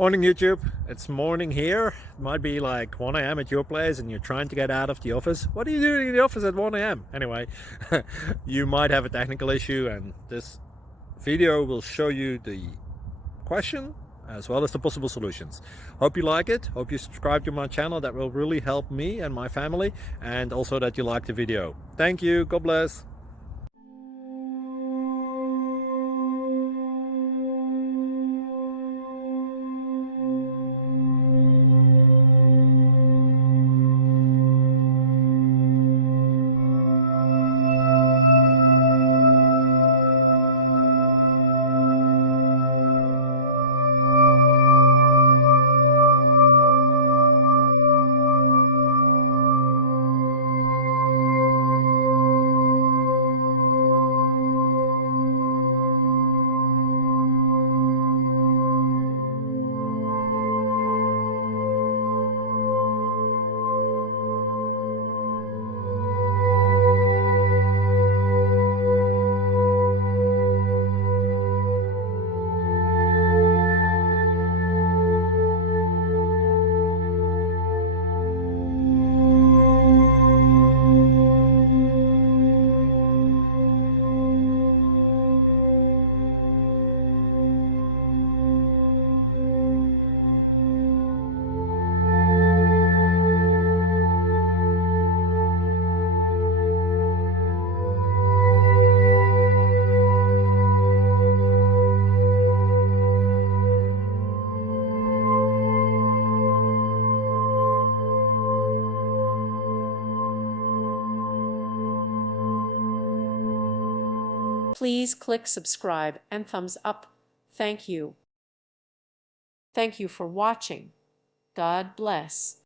Morning YouTube, it's morning here. It might be like 1 a.m. at your place and you're trying to get out of the office. What are you doing in the office at 1 a.m.? Anyway, you might have a technical issue and this video will show you the question as well as the possible solutions. Hope you like it, hope you subscribe to my channel. That will really help me and my family, and also that you like the video. Thank you, God bless. Please click subscribe and thumbs up. Thank you. Thank you for watching. God bless.